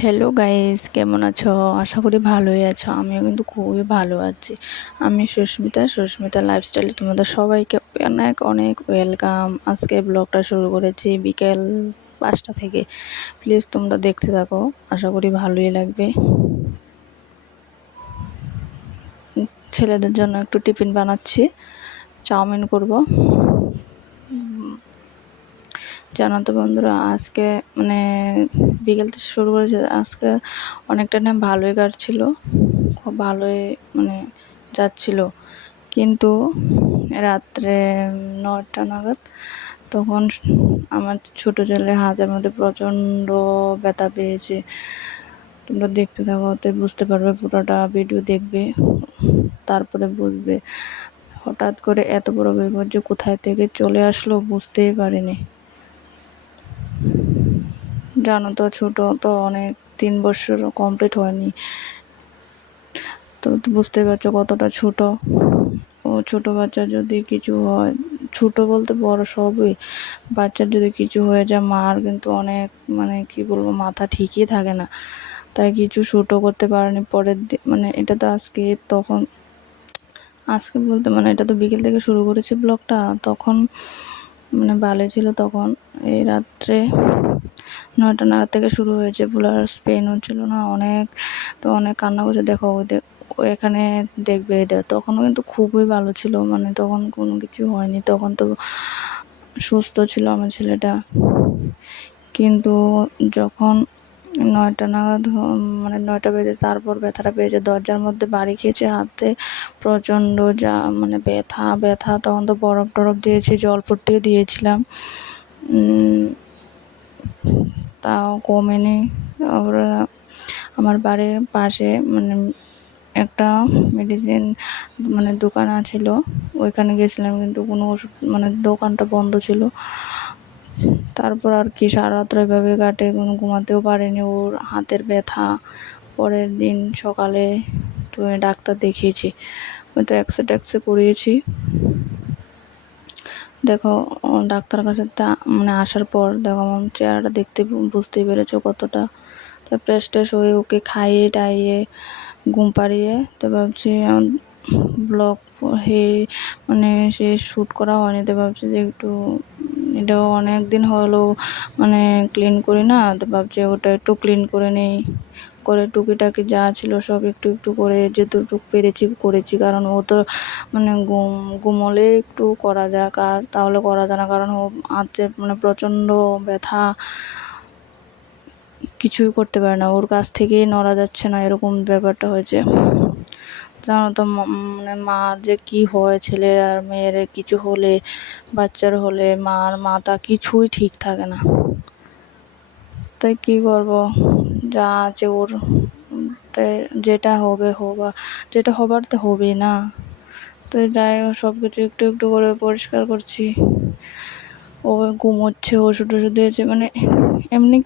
Hello guys, কেমন আছো? আশা করি ভালোই আছো। আমিও কিন্তু খুবই ভালো আছি। আমি সুস্মিতা লাইফস্টাইলে তোমাদের সবাইকে অনেক অনেক ওয়েলকাম। আজকে ব্লগটা শুরু করেছি বিকেল 5টা থেকে। প্লিজ তোমরা দেখতে থাকো, আশা করি ভালোই লাগবে। ছেলেদের জন্য একটু টিফিন বানাচ্ছি, চাউমিন করব। জানো তো বন্ধুরা, আজকে মানে বিকেল থেকে শুরু করেছে। আজকে অনেকটা টাইম ভালোই কাটছিল, খুব ভালোই মানে যাচ্ছিল। কিন্তু রাত্রে 9টা নাগাদ তখন আমার ছোটো ছেলে হাতের মধ্যে প্রচণ্ড ব্যথা পেয়েছে। তোমরা দেখতে থাকো, তো বুঝতে পারবে, পুরোটা ভিডিও দেখবে, তারপরে বুঝবে। হঠাৎ করে এত বড় বিপদ যে কোথায় থেকে চলে আসলো বুঝতেই পারিনি। জানো তো, ছোট তো অনেক, 3 বছর কমপ্লিট হয়নি, তো বুঝতে পারছো কতটা ছোট। ও ছোট বাচ্চা যদি কিছু হয়, ছোট বলতে বড় সবই, বাচ্চার যদি কিছু হয়ে যায় মার কিন্তু অনেক মানে কি বলবো, মাথা ঠিকই থাকে না। তাই কিছু ছোটো করতে পারেনি। পরের দিন মানে এটা তো আজকে বলতে মানে এটা তো বিকেল থেকে শুরু করেছে ব্লগটা, তখন মানে ভালোই ছিল। তখন এই রাত্রে 9টা নাগাদ থেকে শুরু হয়েছে। পুলার স্পেন হচ্ছিল না অনেক, তো অনেক কান্না করছে। দেখো ও এখানে দেখবে, তখনও কিন্তু খুবই ভালো ছিল, মানে তখন কোনো কিছু হয়নি, তখন তো সুস্থ ছিল আমার ছেলেটা। কিন্তু যখন 9টা নাগাদ মানে 9টা বেজে, তারপর ব্যথাটা পেয়েছে, দরজার মধ্যে বাড়ি খেয়েছে, হাতে প্রচণ্ড যা মানে ব্যথা। তখন তো বরফ টরফ দিয়েছি, জল পট্টিও দিয়েছিলাম, তাও কমেনি। ওরা আমার বাড়ির পাশে মানে একটা মেডিসিন মানে দোকান ছিল, ওইখানে গেছিলাম, কিন্তু কোনো ওষুধ মানে দোকানটা বন্ধ ছিল। তারপর আর কি সারা রাত্র এভাবে কাটে, কোনো ঘুমাতেও পারেনি, ওর হাতের ব্যথা। পরের দিন সকালে তো ডাক্তার দেখিয়েছি, ওই তো এক্সরে করিয়েছি। দেখো, ডাক্তার কাছে মানে আসার পর দেখো আমার চেহারাটা দেখতে বুঝতেই পেরেছো কতটা। তো ফ্রেশ ট্রেশ হয়ে ওকে খাইয়ে টাইয়ে ঘুম পাড়িয়ে তো ভাবছি ব্লগ মানে সে শ্যুট করা হয়নি, তো ভাবছি যে একটু এটাও অনেক দিন হলো মানে ক্লিন করি না, তো ভাবছি ওটা একটু ক্লিন করে নেই, করে টুকিটাকি যা ছিল সব একটু একটু করে যেটুকু পেরেছি করেছি। কারণ ও তো মানে ঘুমোলে একটু করা যায় কাজ, তাহলে করা যায় না, কারণ ও হাতে মানে প্রচণ্ড ব্যথা, কিছুই করতে পারে না, ওর কাছ থেকেই নড়া যাচ্ছে না, এরকম ব্যাপারটা হয়েছে। জানো তো মানে মার যে কি হয়, ছেলের আর মেয়ের কিছু হলে, বাচ্চার হলে মার মাথা কিছুই ঠিক থাকে না। তাই কী করব, যা আছে ওর, তাই যেটা হবে যেটা হবার তো হবেই না। তো যাই হোক, সব কিছু একটু একটু করে পরিষ্কার করছি। ও ঘুমোচ্ছে, ওষুধ দিয়েছে, মানে এমনি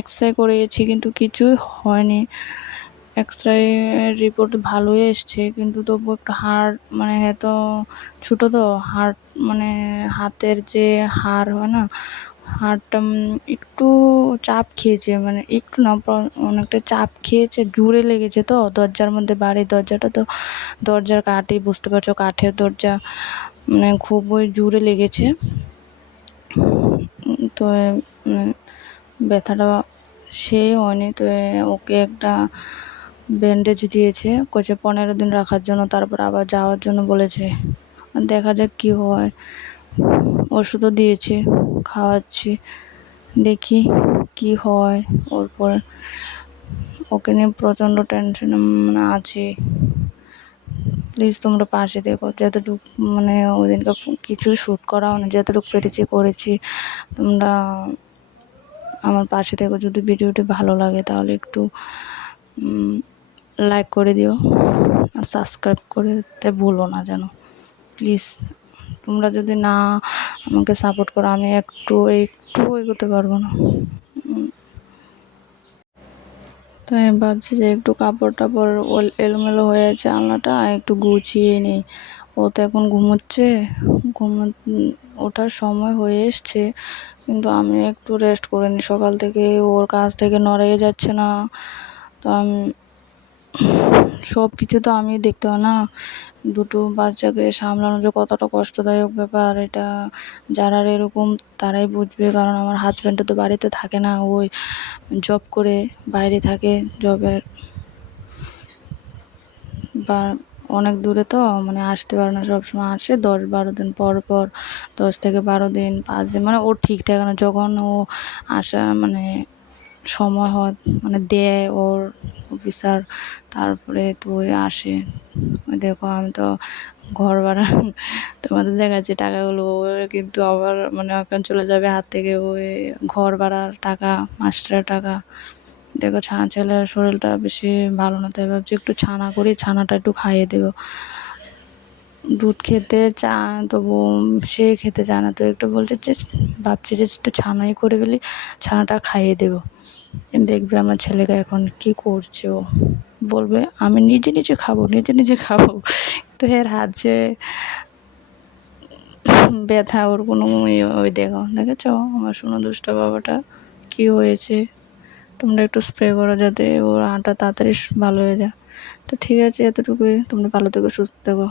এক্সরে করিয়েছি কিন্তু কিছুই হয়নি। এক্সরে রিপোর্ট ভালোই এসছে, কিন্তু তবু একটু হাড় মানে এত ছোটো তো হাড়, মানে হাতের যে হাড় হয় না, হাড়টা একটু চাপ খেয়েছে, মানে একটু না অনেকটা চাপ খেয়েছে, জোরে লেগেছে। তো দরজার মধ্যে, বাড়ির দরজাটা তো দরজার কাঠই, বুঝতে পারছো, কাঠের দরজা, মানে খুবই জোরে লেগেছে। তো ব্যথাটা সে হয়নি, তো ওকে একটা ব্যান্ডেজ দিয়েছে, কইছে 15 দিন রাখার জন্য, তারপর আবার যাওয়ার জন্য বলেছে। দেখা যাক কি হয়। ওষুধও দিয়েছে, খাওয়াচ্ছি, দেখি কি হয়। ওর পর ওকে নিয়ে প্রচণ্ড টেনশন মানে আছে। প্লিজ তোমরা পাশে দেখো, যতটুকু মানে ওই দিনকে কিছু শ্যুট করা হয়নি, যতটুকু পেরেছি করেছি। তোমরা আমার পাশে থেকো, যদি ভিডিওটি ভালো লাগে তাহলে একটু লাইক করে দিও, আর সাবস্ক্রাইব করতে ভুলো না যেন, প্লিজ। তোমরা যদি না আমাকে সাপোর্ট করো, আমি একটু এগোতে পারবো না। তো আমি ভাবছি যে একটু কাপড় টাপড় এলোমেলো হয়ে আছে, আলনাটা একটু গুছিয়ে নিই। ও তো এখন ঘুমোচ্ছে, ওঠার সময় হয়ে এসছে, কিন্তু আমি একটু রেস্ট করে নিই সকাল থেকে। ওর কাছ থেকে নড়াই যাচ্ছে না, তো আমি সব কিছু তো আমি দেখতে হয় না। দুটো বাচ্চাকে সামলানো যে কতটা কষ্টদায়ক ব্যাপার, এটা যারা এরকম তারাই বুঝবে। কারণ আমার হাজব্যান্ডও তো বাড়িতে থাকে না, ওই জব করে বাইরে থাকে, জবের বা অনেক দূরে, তো মানে আসতে পারে না, সবসময় আসে 10-12 দিন পর পর, 10 থেকে 12 দিন, 5 দিন, মানে ও ঠিক থাকে না। যখন ও আসা মানে সময় হয়, মানে দেয় ওর অফিসার, তারপরে তো ওই আসে। ওই দেখো আমি তো ঘর ভাড়া তোমাদের দেখাচ্ছি টাকাগুলো, ওর কিন্তু আবার মানে এখন চলে যাবে হাত থেকে, ওই ঘর ভাড়ার টাকা, মাস্টারের টাকা। দেখো ছেলের শরীরটা বেশি ভালো না, তাই ভাবছি একটু ছানা করি, ছানাটা একটু খাইয়ে দেবো। দুধ খেতে তবু সে খেতে চায় না, তো একটু বলছে যে ভাবছি যে একটু ছানাই করে ফেলি, ছানাটা খাইয়ে দেবো। দেখবে আমার ছেলেকে এখন কি করছে, ও বলবে আমি নিজে নিজে খাবো, নিজে নিজে খাবো। তো এর হাত যে ব্যথা, ওর কোনো ওই দেখেছো আমার শোনো দুষ্ট বাবাটা কি হয়েছে। তোমরা একটু স্প্রে করো যাতে ওর হাঁটা তাড়াতাড়ি ভালো হয়ে যায়। তো ঠিক আছে, এতটুকুই। তোমরা ভালো থেকো, সুস্থ থেকো।